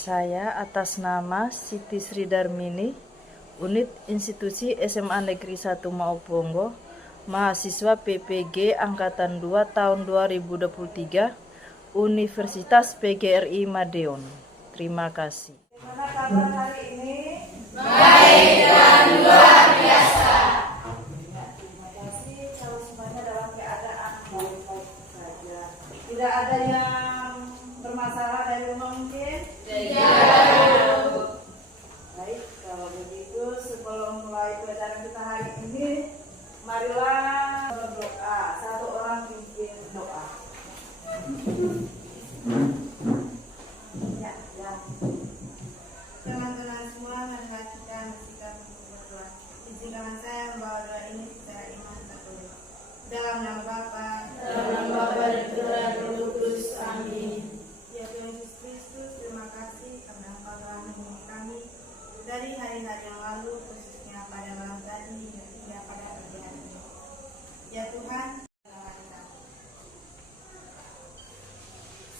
Saya atas nama Siti Sri Darmini, Unit Institusi SMA Negeri 1 Maubongo, mahasiswa PPG Angkatan 2 tahun 2023, Universitas PGRI Madiun. Terima kasih. Bagaimana kabar hari ini? Baik dan luar biasa. Terima kasih. Kalau semuanya dalam keadaan baik-baik saja. Tidak ada yang bermasalah dari rumah mungkin? Tidak. Baik, kalau begitu sebelum mulai pelajaran kita hari ini, marilah berdoa. Satu orang pimpin doa. Ya. Teman-teman semua, marilah kita bersikap untuk berdoa. Izinkan saya membawa doa ini secara iman tertulis. Dalam nama Bapa, Dalam nama Bapa dan Putra dan Roh Kudus. Amin. ya Tuhan Yesus Kristus, terima kasih karena Engkau telah menghubungi kami dari hari-hari yang lalu, khususnya pada malam tadi hingga pada pagi hari ini. Ya Tuhan,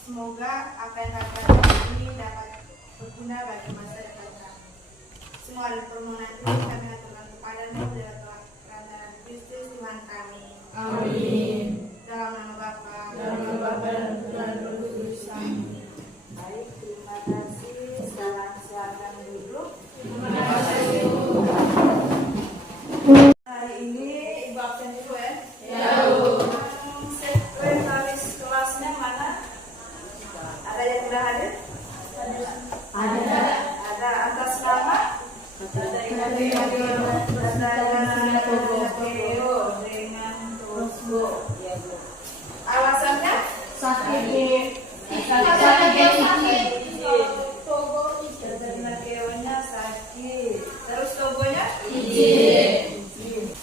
semoga apa yang kami katakan ini dapat berguna bagi masa depan kami. Semua permohonan ini kami aturkan kepadamu dalam kerantaran Kristus Tuhan kami. Amin. Dalam nama Bapa, Dalam nama Bapa dan Putra dan Roh Kudus. Amin. Baik, terima kasih. Sekarang silakan duduk. Terima kasih. Hari ini Ibu absen dulu ya. Ya, Bu. Sekretaris kelasnya mana? Ada yang sudah hadir? Ada. Ada atas nama? Ada yang dengan Tosgo. Ya, Bu. Alasannya? Sakit. Dengan keonya sakit. Terus togonya? Izin.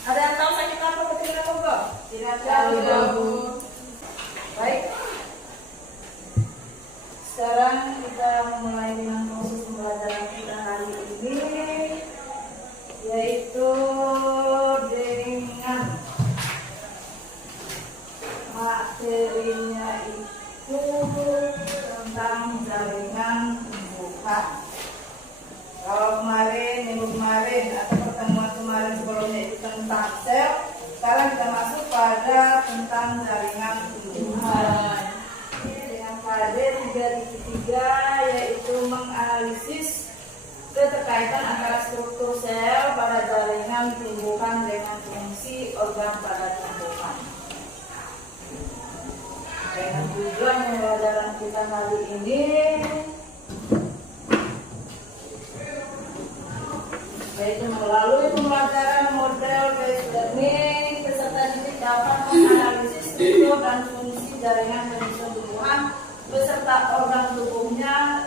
Ada yang tahu sakit apa ketika togo? Tidak tahu. Tahu, Bu. Baik. Sekarang kita memulai dengan proses pembelajaran kita hari ini, yaitu dengan materinya itu tentang jaringan tumbuhan. Kalau minggu kemarin atau pertemuan kemarin sebelumnya itu tentang sel, sekarang kita masuk pada tentang jaringan tumbuhan. Dengan KD 3.3 yaitu menganalisis keterkaitan antara struktur sel pada jaringan tumbuhan dengan fungsi organ pada tumbuhan. Dengan tujuan pembelajaran kita kali ini yaitu melalui pembelajaran model based learning, peserta didik dapat menganalisis struktur dan fungsi jaringan penyusun tumbuhan beserta organ tubuhnya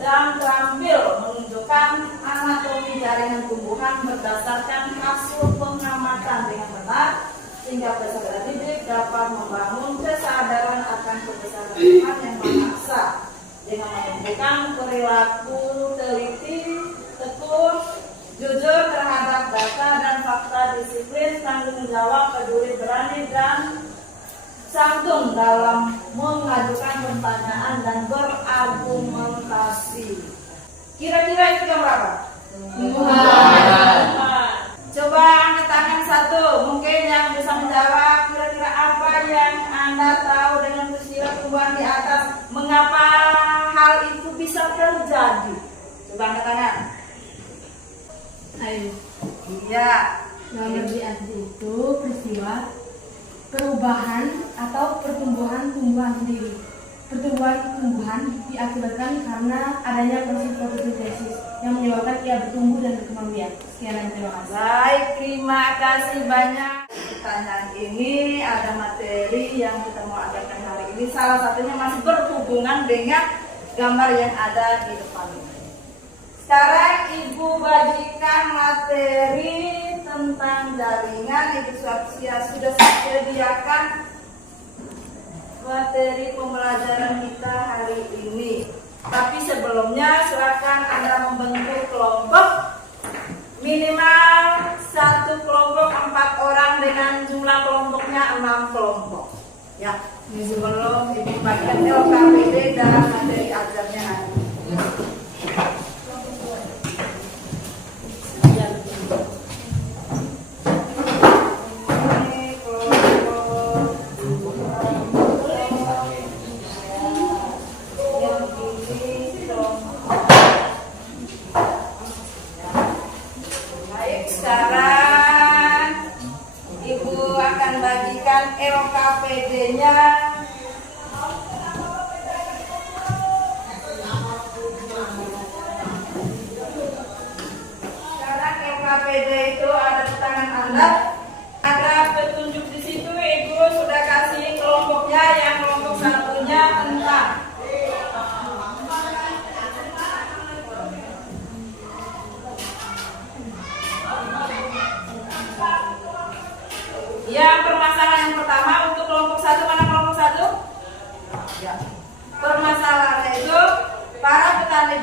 dan terampil menunjukkan anatomi jaringan tumbuhan berdasarkan hasil pengamatan dengan benar, sehingga peserta didik dapat membangun kesadaran akan kebesaran Tuhan yang Maha Esa dengan menunjukkan perilaku teliti, tekun, jujur terhadap data dan fakta, disiplin, tanggung jawab, peduli, berani, dan santun dalam mengajukan pertanyaan dan berargumentasi. Kira-kira itu yang berapa? Coba angkat tangan satu, mungkin yang bisa menjawab kira-kira apa yang Anda tahu dengan peristiwa tumbuhan di atas, mengapa hal itu bisa terjadi? Coba angkat tangan. Ayo. Iya. Yang lebih asli itu peristiwa perubahan atau pertumbuhan tumbuhan sendiri. Pertumbuhan tumbuhan diakibatkan karena adanya proses fotosintesis yang menyebabkan ia bertumbuh dan berkembang biak. Sekian dan terima kasih. Baik, terima kasih banyak. Pertanyaan ini ada materi yang kita mau adakan hari ini. Salah satunya masih berhubungan dengan gambar yang ada di depan ini. Sekarang Ibu bagikan materi tentang jaringan. Ibu sudah sediakan materi pembelajaran kita hari ini. Tapi sebelumnya silakan Anda membentuk kelompok minimal satu kelompok 4 orang dengan jumlah kelompoknya 6 kelompok. Ya, sebelum Ibu bagikan LKPD dalam materi ajarnya hari ini.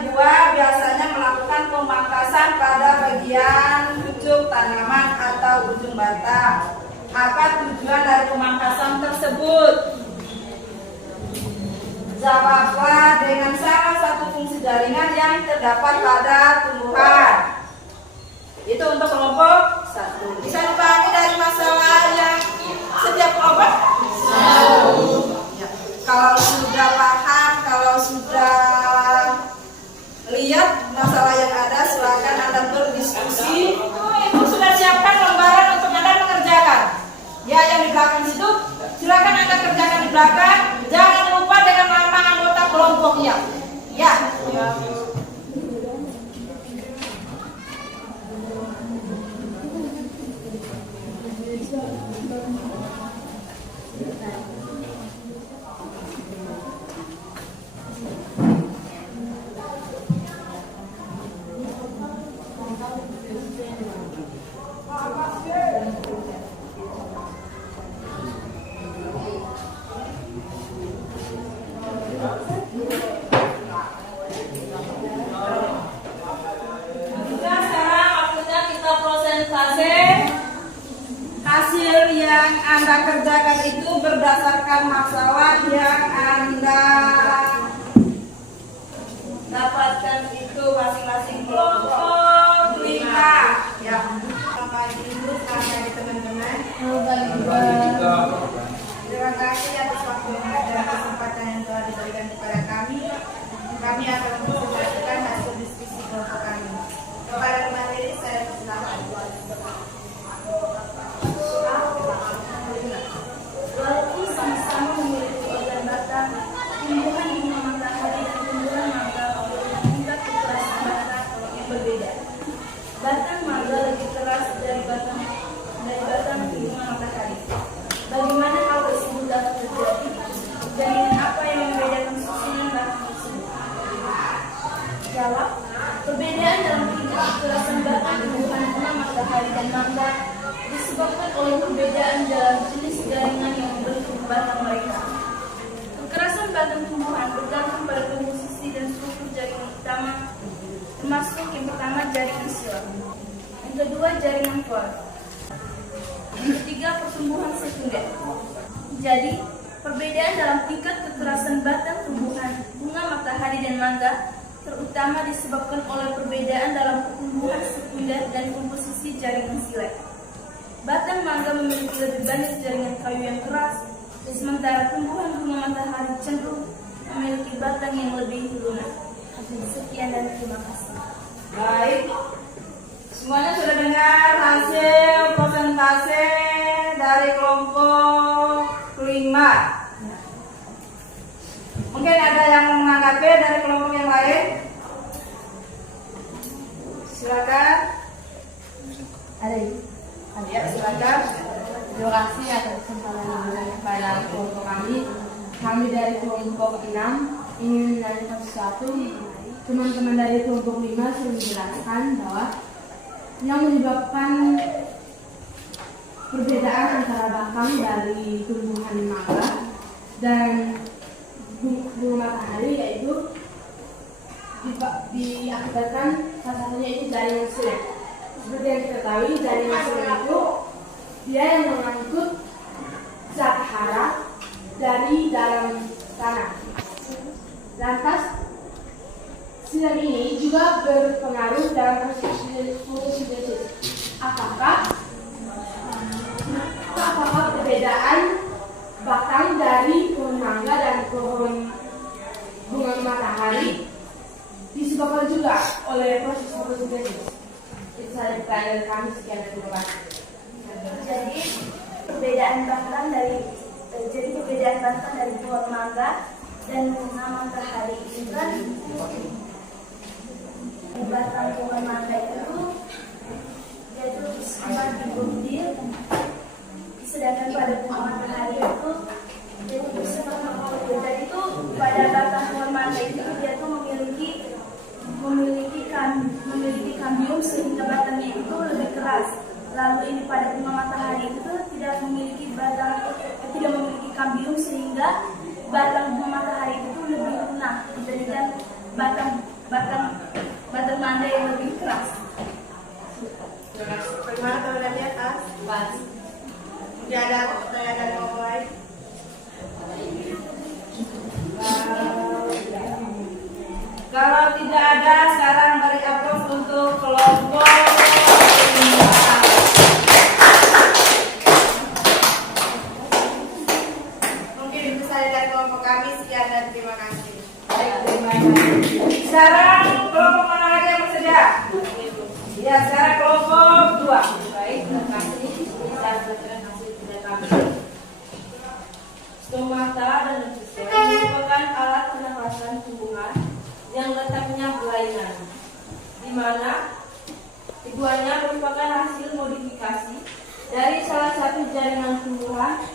buah biasanya melakukan pemangkasan pada bagian ujung tanaman atau ujung batang. Apa tujuan dari pemangkasan tersebut? Jawablah dengan salah satu fungsi jaringan yang terdapat pada tumbuhan. Itu untuk kelompok 1. Bisa dipahami dari masalah yang setiap kelompok? Ya. Kalau sudah paham, kalau sudah lihat masalah yang ada, silakan Anda berdiskusi. Ibu sudah siapkan lembaran untuk Anda mengerjakan. Ya, yang di belakang situ, silakan Anda kerjakan di belakang. Jangan lupa dengan nama anggota kelompoknya. Ya. Hasil yang Anda kerjakan itu berdasarkan masalah yang Anda dapatkan itu masing-masing kelompok 5. Ya. Selamat dulu kami teman-teman. Terima kasih atas waktunya dan kesempatan yang telah diberikan kepada kami. Kami akan mempresentasikan hasil diskusi kelompok kami. Kepada materi saya persilakan. Walaupun sama-sama memiliki organ batang, tumbuhan bunga matahari dan tumbuhan mangga memiliki tingkat kekerasan batang yang berbeda. Batang mangga lebih keras dari batang bunga matahari. Bagaimana hal tersebut dapat terjadi? Jaringan apa yang membedakan susunan batang tersebut? Jawab. Perbedaan dalam tingkat kekerasan batang tumbuhan bunga matahari dan mangga disebabkan oleh perbedaan dalam jenis jaringan yang membentuk batang mereka. Kekerasan batang tumbuhan bergantung pada komposisi dan struktur jaringan utama, termasuk yang pertama jaringan silang, yang kedua jaringan core, yang ketiga pertumbuhan sekunder. Jadi, perbedaan dalam tingkat kekerasan batang tumbuhan bunga matahari dan mangga terutama disebabkan oleh perbedaan dalam pertumbuhan sekunder dan komposisi jaringan silang. Batang mangga memiliki lebih banyak jaringan kayu yang keras, sementara tumbuhan bunga matahari cenderung memiliki batang yang lebih lunak. Sekian dan terima kasih. Baik, semuanya sudah dengar hasil presentasi dari kelompok 5. Mungkin ada yang mau menanggapi dari kelompok yang lain? Silakan. Ada Ya, silakan. Terima kasih atas kesempatan yang diberikan kepada kelompok kami. Kami dari kelompok 6 ingin menanyakan sesuatu. Teman-teman dari kelompok 5 sudah menjelaskan bahwa yang menyebabkan perbedaan antara batang dari tumbuhan mangga dan bunga matahari yaitu diakibatkan salah satunya itu jaringan silang. Seperti yang kita ketahui, jaringan silang itu dia yang mengangkut zat hara dari dalam tanah. Lantas silang ini juga berpengaruh dalam proses fotosintesis. Apakah perbedaan batang dari pohon mangga dan pohon bunga matahari disebabkan juga oleh proses fotosintesis? Itu saja pertanyaan kami. Sekian dan terima kasih. Jadi perbedaan batang dari pohon mangga dan bunga matahari itu kan di batang pohon mangga itu dia itu sangat dibuntil, sedangkan pada bunga matahari itu dia itu sangat mengkode. Jadi itu pada batang pohon mangga itu dia tuh memiliki kambium sehingga batangnya itu lebih keras. Lalu ini pada bunga matahari itu tidak memiliki kambium sehingga batang bunga matahari itu lebih lunak dibandingkan batang batang manda yang lebih keras. Bagaimana kalau di atas? Pas. Tidak ada pertanyaan dari orang lain? Kalau tidak ada, sekarang beri aplaus untuk kelompok 5. Mungkin itu saja dari kelompok kami. Sekian dan terima kasih. Baik, terima kasih. Sekarang kelompok mana lagi yang bersedia? Ya, sekarang kelompok 2. Baik, terima kasih. Bisa berikan hasil kerja kami. Stomata dan lentisel merupakan alat pernafasan tumbuhan yang letaknya berlainan, di mana keduanya merupakan hasil modifikasi dari salah satu jaringan tumbuhan.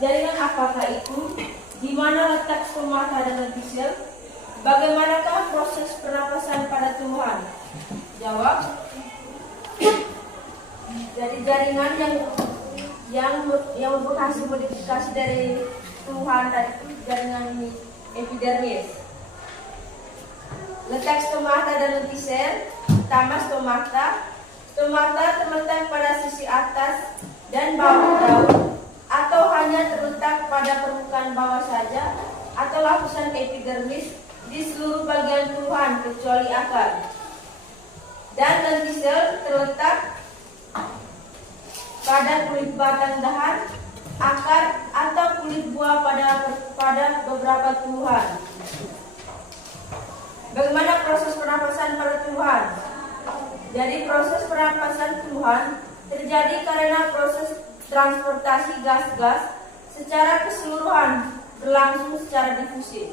Jaringan apakah itu? Di mana letak stomata dan lentisel? Bagaimanakah proses pernapasan pada tumbuhan? Jawab. Jadi jaringan yang merupakan hasil modifikasi dari tumbuhan dari jaringan ini epidermis. Letak stomata dan lentisel. Pertama, stomata terletak pada sisi atas dan bawah daun, atau hanya terletak pada permukaan bawah saja, atau lapisan epidermis di seluruh bagian tumbuhan kecuali akar. Dan lentisel terletak pada kulit batang dahan, akar, atau kulit buah pada beberapa tumbuhan. Bagaimana proses pernapasan pada tumbuhan? Jadi proses pernapasan tumbuhan terjadi karena proses transportasi gas-gas secara keseluruhan berlangsung secara difusif.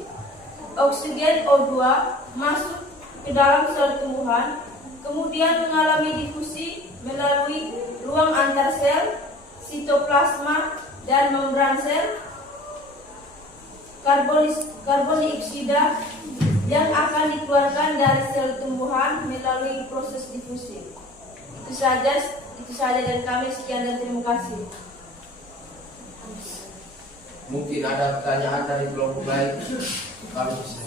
Oksigen O2 masuk ke dalam sel tumbuhan, kemudian mengalami difusi melalui ruang antar sel, sitoplasma, dan membran sel. Karbon dioksida yang akan dikeluarkan dari sel tumbuhan melalui proses difusi. Itu saja dari kami. Sekian dan terima kasih. Mungkin ada pertanyaan dari kelompok lain. Kalau bisa.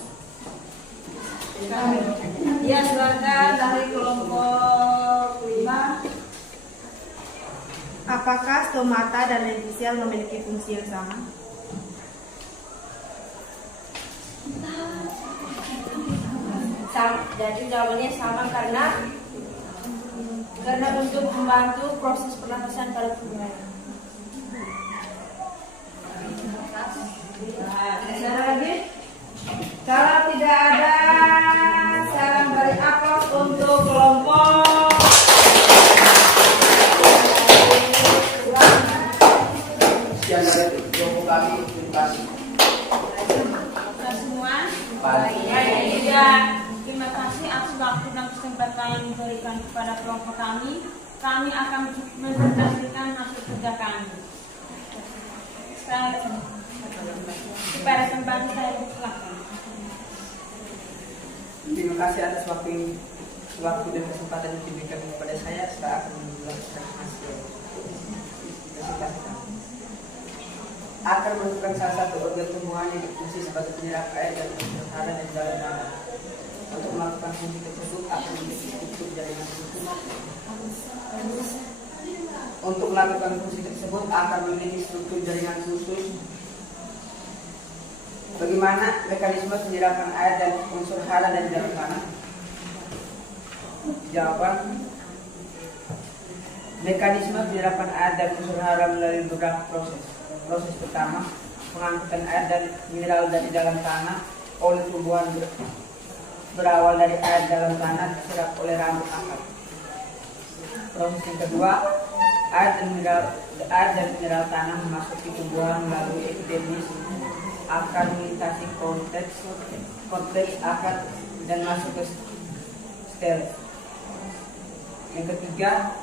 Ya, silakan dari kelompok 5. Apakah stomata dan lentisel memiliki fungsi yang sama? Jadi jawabannya sama karena untuk membantu proses pernapasan pada tumbuhan. Ada lagi? Kalau tidak ada, salam beri aplaus untuk kelompok. Sekian dari kelompok kami. Terima kasih. Semua. Baik. Terima kasih atas waktu dan kesempatan yang diberikan kepada kelompok kami. Kami akan mempresentasikan hasil kerja kami. Supaya kembali saya silakan. Terima kasih atas waktu dan kesempatan yang diberikan kepada saya. Saya akan menjelaskan hasil presentasi kami. Akar merupakan salah satu organ tumbuhan yang berfungsi sebagai penyerap air dan pencerna dan jalan darah. Untuk melakukan fungsi tersebut akan memiliki struktur jaringan khusus. Untuk melakukan fungsi tersebut akan memiliki struktur jaringan khusus. Bagaimana mekanisme penyerapan air dan unsur hara dari dalam tanah? Jawaban: mekanisme penyerapan air dan unsur hara melalui beberapa proses. Proses pertama, pengangkutan air dan mineral dari dalam tanah oleh tumbuhan berawal dari air dalam tanah diserap oleh rambut akar. Proses yang kedua, air dan mineral tanah memasuki tumbuhan melalui epidermis, akan melintasi korteks akar dan masuk ke stel. Yang ketiga,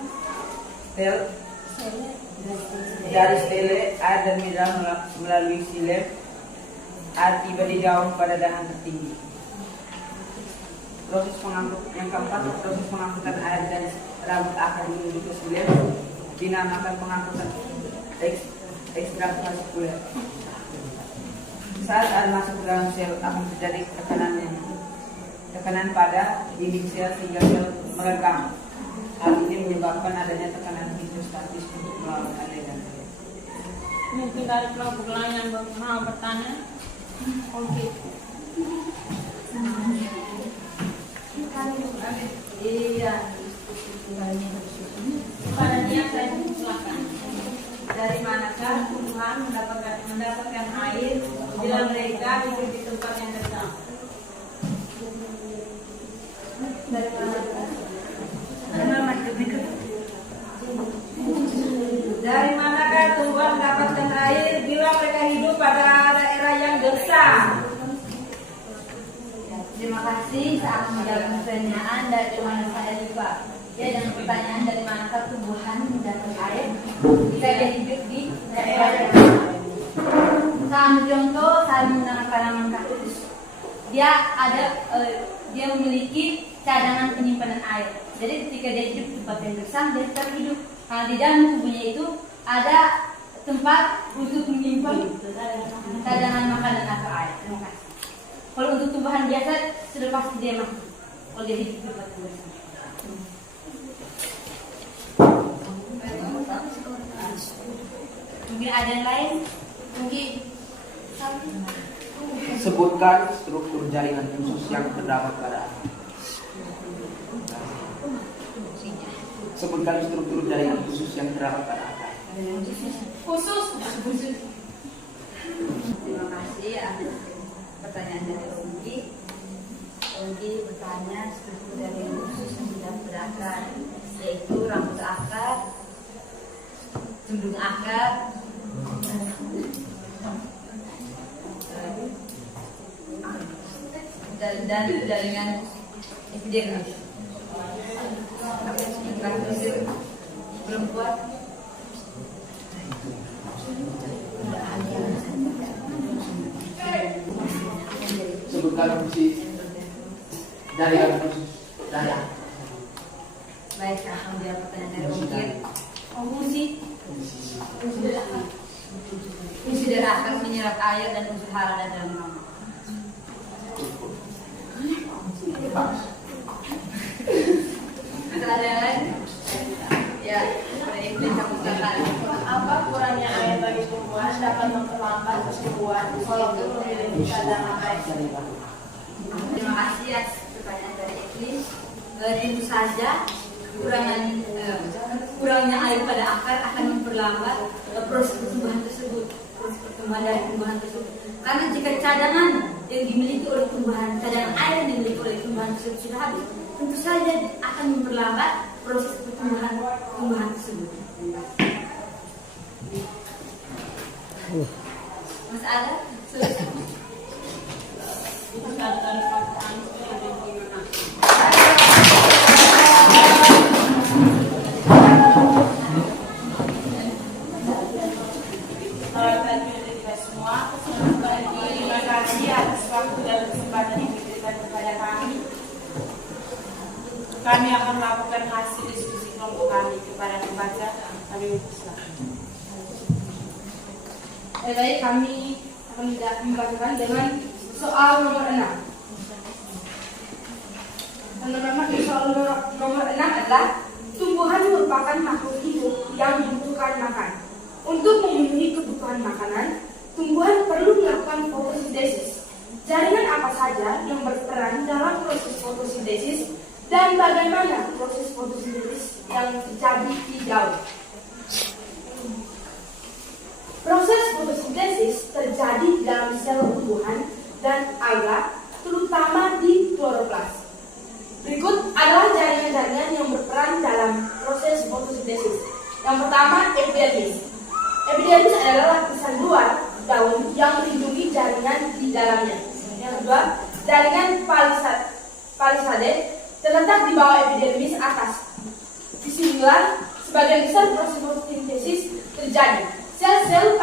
dari stele air dan mineral melalui silem, air tiba di daun pada dahan tertinggi. Yang keempat, proses pengangkutan air dari rambut akar menuju ke silem dinamakan pengangkutan ekstravaskuler. Saat air masuk ke dalam sel akan terjadi tekanan tekanan pada dinding sel sehingga sel meregang. Hal ini menyebabkan adanya tekanan hidrostatis untuk melawan adegan. Mungkin dari kelompok lain yang mau bertanya. Oke. Iya. Pada dia saya silakan. Dari manakah tumbuhan mendapatkan air bila mereka hidup di tempat yang gersang? Dari manakah? Dari manakah tumbuhan mendapatkan air bila mereka hidup pada daerah yang gersang? Terima kasih. Saat menjawab pertanyaan dari mana saya lupa. Ya, dan pertanyaan dari manakah tumbuhan mendapat air jika dia hidup di daerah yang gersang? Saya ambil contoh, saya menggunakan tanaman kaktus. Dia memiliki cadangan penyimpanan air. Jadi ketika dia hidup di tempat yang gersang, dia tetap hidup. Karena di dalam tubuhnya itu ada tempat untuk menyimpan cadangan makanan atau air. Terima kasih. Kalau untuk tumbuhan biasa sudah pasti dia mati. Kalau dia hidup di tempat yang gersang. Mungkin ada yang lain? Mungkin Sebutkan struktur jaringan khusus yang terdapat pada akar. Sebutkan struktur jaringan khusus yang terdapat pada akar. khusus. Terima kasih atas pertanyaan dari Onggi. Onggi bertanya struktur jaringan khusus yang terdapat pada akar, yaitu rambut akar, cenderung akar, dan jaringan epidermis. Belum kuat. Sebutkan fungsi jaringan khusus dari akar. Baik, akan menjawab pertanyaan dari Onggi. Fungsi dari akar menyerap air dan unsur hara dan dalam mama. Ada yang lain? Ya, baik. Apa kurangnya air bagi tumbuhan dapat memperlambat pertumbuhan walaupun memiliki cadangan air? Terima kasih atas pertanyaan dari Eklis. Tentu saja kurangnya air pada akar akan memperlambat proses pertumbuhan tersebut, proses pertumbuhan dari tumbuhan tersebut. Karena jika cadangan yang dimiliki oleh tumbuhan, cadangan air yang dimiliki oleh tumbuhan tersebut sudah habis, tentu saja akan memperlambat proses pertumbuhan tumbuhan tersebut. Mas ada? Selesai. Itu dari pertanyaan yang bagaimana? Terima kasih atas waktu dan kesempatan yang diberikan kepada kami. Kami akan melakukan hasil diskusi kelompok kami kepada pembaca. Kami mempersilahkan. Baik, kami akan membacakan dengan soal nomor 6. Soal nomor 6 adalah tumbuhan merupakan makhluk hidup yang membutuhkan makan. Untuk memenuhi kebutuhan makanan, tumbuhan perlu melakukan fotosintesis. Jaringan apa saja yang berperan dalam proses fotosintesis dan bagaimana proses fotosintesis yang terjadi di daun? Proses fotosintesis terjadi di dalam sel tumbuhan dan alga, terutama di kloroplas. Berikut adalah jaringan-jaringan yang berperan dalam proses fotosintesis. Yang pertama, epidermis. Epidermis adalah lapisan luar daun yang melindungi jaringan di dalamnya. Yang kedua, jaringan palisade terletak di bawah epidermis atas. Disinilah sebagian besar proses fotosintesis terjadi. Sel-sel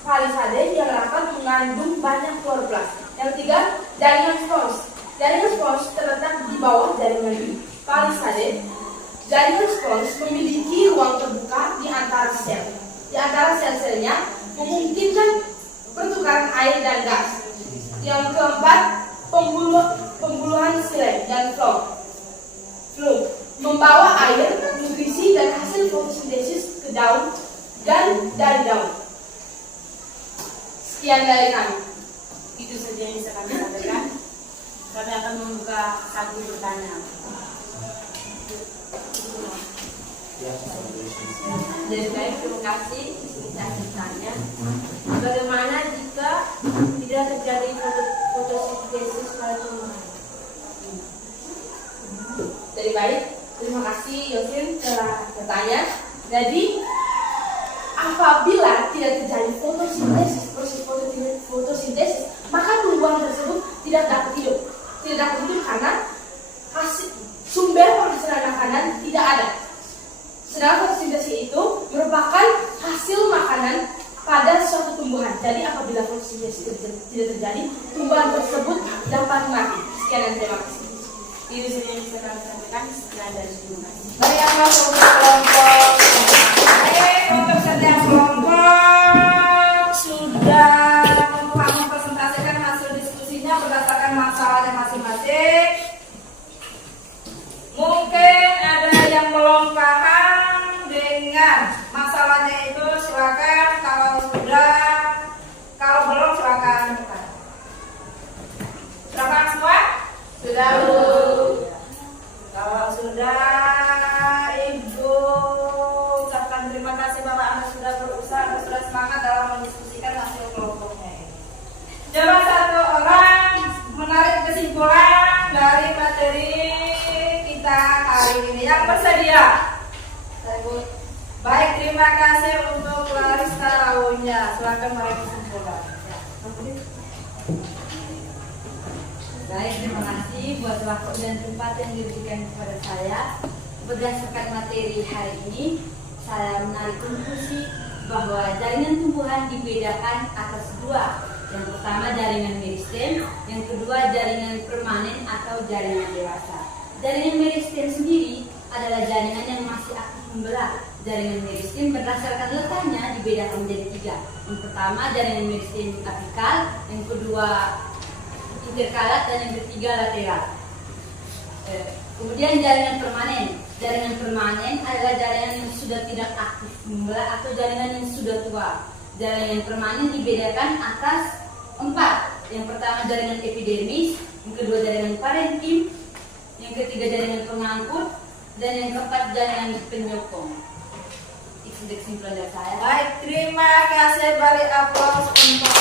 palisade yang rapat mengandung banyak kloroplas. Yang ketiga, jaringan spons. Jaringan spons terletak di bawah jaringan palisade. Jaringan spons memiliki ruang terbuka di antara sel. Di antara sel-selnya memungkinkan pertukaran air dan gas. Yang keempat, pembuluhan silem. dan Flow membawa air, nutrisi, dan hasil fotosintesis ke daun dan dari daun. Sekian dari kami. Itu saja yang bisa kami sampaikan. Kami akan membuka satu pertanyaan. Jadi baik, terima kasih. Saya bertanya, bagaimana jika tidak terjadi fotosintesis pada tumbuhan? Dari baik, terima kasih Yosin telah bertanya. Jadi apabila tidak terjadi fotosintesis, proses fotosintesis, maka tumbuhan tersebut tidak dapat hidup. Tidak dapat hidup karena sumber penghasilan makanan tidak ada. Sedangkan fotosintesis itu merupakan hasil makanan pada suatu tumbuhan. Jadi apabila fotosintesis tidak terjadi, tumbuhan tersebut dapat mati. Sekian dan terima kasih. Itu saja yang bisa kami sampaikan. Sekian dan terima kasih. Mari yang masuk ke kelompok. Untuk setiap kelompok sudah mempresentasikan hasil diskusinya berdasarkan masalahnya masing-masing. Mungkin ada yang belum paham dengan masalahnya itu, silakan. Kalau belum silakan. Sudah paham semua? Sudah, Bu. Kalau sudah, Ibu ucapkan terima kasih Bapak, Anda sudah berusaha, Anda sudah semangat dalam mendiskusikan hasil kelompoknya. Coba satu orang menarik kesimpulan dari materi kita hari ini. Yang bersedia? Baik, terima kasih untuk Larissa Raunya. Silakan mari kesimpulan. Baik, terima kasih buat waktu dan tempat yang diberikan kepada saya. Berdasarkan materi hari ini, saya menarik konklusi bahwa jaringan tumbuhan dibedakan atas dua. Yang pertama jaringan meristem, yang kedua jaringan permanen atau jaringan dewasa. Jaringan meristem sendiri adalah jaringan yang masih aktif membelah. Jaringan meristem berdasarkan letaknya dibedakan menjadi tiga. Yang pertama jaringan meristem apikal, yang kedua interkalat, dan yang ketiga lateral. Kemudian jaringan permanen. Jaringan permanen adalah jaringan yang sudah tidak aktif membelah atau jaringan yang sudah tua. Jaringan permanen dibedakan atas 4. Yang pertama jaringan epidermis, yang kedua jaringan parenkim, yang ketiga jaringan pengangkut, dan yang keempat jaringan penyokong. Itu kesimpulan dari saya. Baik, terima kasih. Beri aplaus untuk.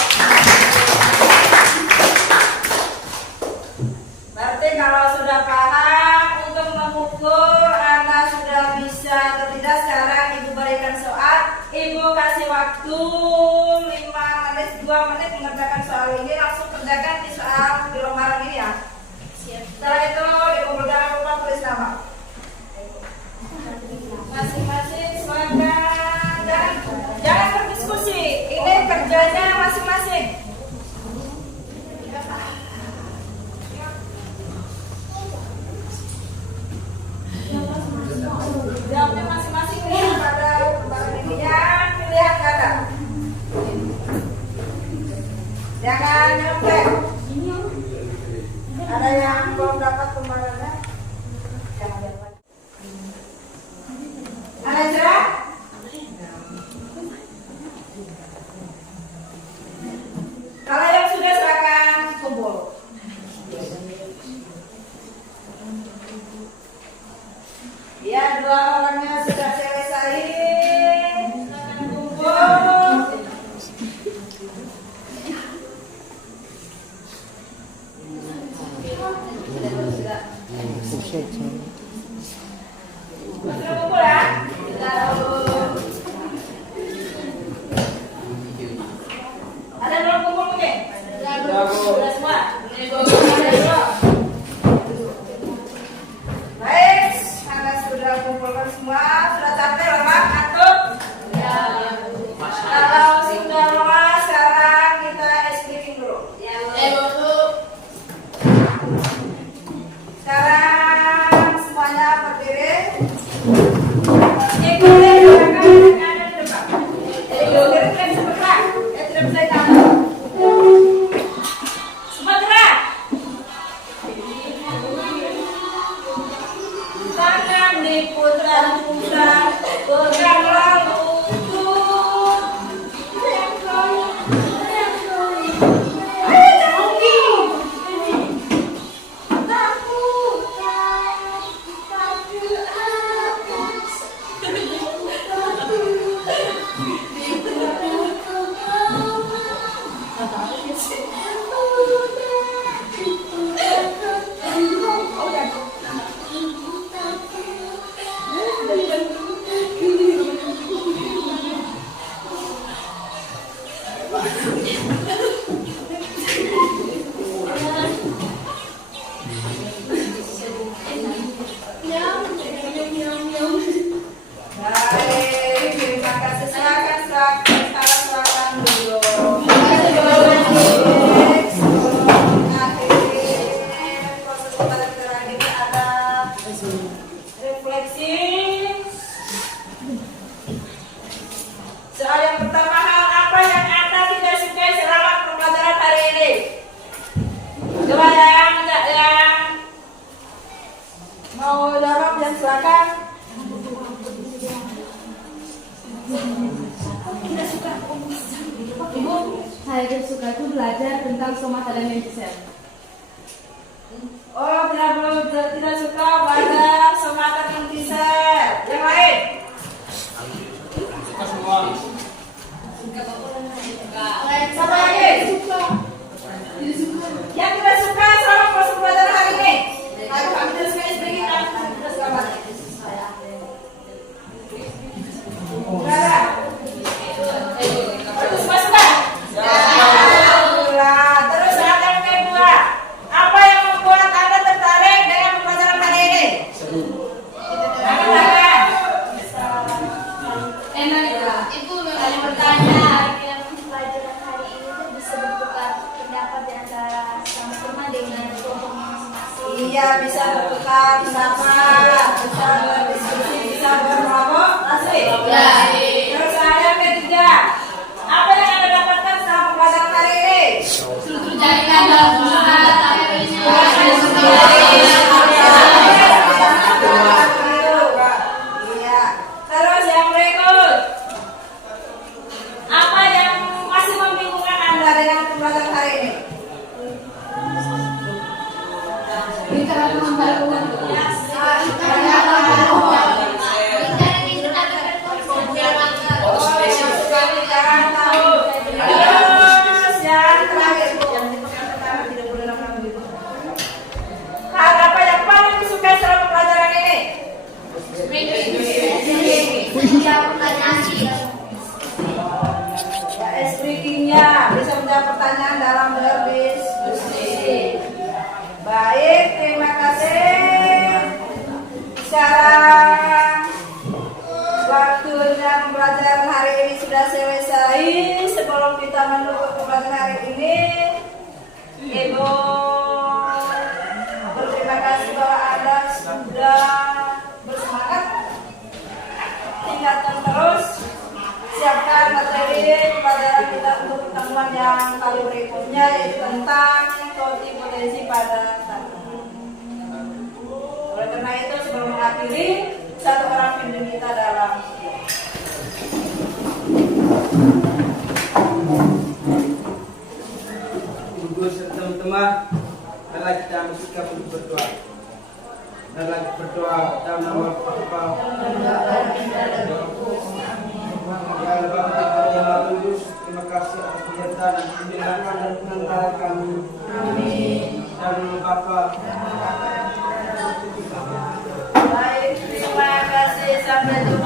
Berarti kalau sudah paham untuk mengukur Anda sudah bisa atau tidak, sekarang Ibu berikan soal. Ibu kasih waktu 5 menit, 2 menit mengerjakan soal ini. Langsung kerjakan di soal di lembaran ini ya. Setelah itu Ibu jangan lupa tulis nama masing-masing. Silakan dan jangan berdiskusi. Ini kerjanya masing-masing. Jawabnya masing-masing nih pada lembaran ini. Yang pilihan kata. Jangan nyontek. Ada yang belum dapat kemarinnya? Jangan lihat lagi. Ada cerah? Kalau yang sudah silakan kumpul. Ya, 2 orangnya sudah selesai. Silakan kumpul. Sudah kumpul ya? Ada yang belum kumpul mungkin? Sudah semua? Baik, Anda sudah kumpulkan semua. Sudah capek lemak atau? Ya. Kalau sudah lemas, sekarang kita ice cream dulu. Sekarang semuanya berdiri. Ikuti gerakan yang ada di depan. Jadi berdiri tidak bisa bergerak. Tidak bisa ditambah. Semua gerak. putra putra peganglah lutut. Baik, terima kasih. Silakan dulu. Proses balik terakhir ada refleksi. Soal yang pertama, hal apa yang Anda tidak sukai selama pembelajaran hari ini? Coba yang mau jawab dan silakan. Ibu, saya tidak suka itu belajar tentang somata dan netizen. Oh, tidak suka belajar somata dan netizen. Yang lain? Suka semua. Sama lagi? Yang tidak suka selama proses pembelajaran hari ini? Ayo, kami tidak suka SPG, kami tidak suka apa? Tidak ada? Terus suka? Alhamdulillah. Terus ada yang kedua. Apa yang membuat Anda tertarik dengan pembelajaran hari ini? Angkat. Enak ya. Ibu memang bertanya yang pelajaran hari ini tuh bisa bertukar pendapat di antara sama-sama dengan kelompok masing-masing. Iya, bisa bertukar sama, bisa berdiskusi, bisa bermabok, asli. Terus ada yang ketiga. Apa yang Anda dapatkan selama pembelajaran hari ini? Jaringan dalam usaha Iya. Terus yang berikut. Apa yang masih membingungkan Anda dengan pembelajaran hari ini? Jangan tahu. Terus yang terakhir, yang pertama tidak boleh lama begitu. Hal apa yang paling disukai selama pelajaran ini? Ya, speakingnya bisa menjawab pertanyaan dalam berdiskusi. Baik, terima kasih. Sekarang waktunya pembelajaran hari ini sudah selesai. Sebelum kita menutup pembelajaran hari ini, Ibu berterima kasih bahwa Anda sudah bersemangat. Tingkatkan terus. Siapkan materi pelajaran kita untuk pertemuan yang kali berikutnya, yaitu tentang potensi pada tanaman. Oleh karena itu, sebelum mengakhiri, satu orang pimpin kita dalam Ibu serta teman-teman, marilah kita bersikap untuk berdoa. Marilah berdoa dalam nama Bapa. Ya Bapa kita yang Maha Kudus, terima kasih atas penyertaan dan pembimbingan dan pengantaran kami. Amin. Dalam nama Bapa. baik. Terima kasih. Sampai jumpa.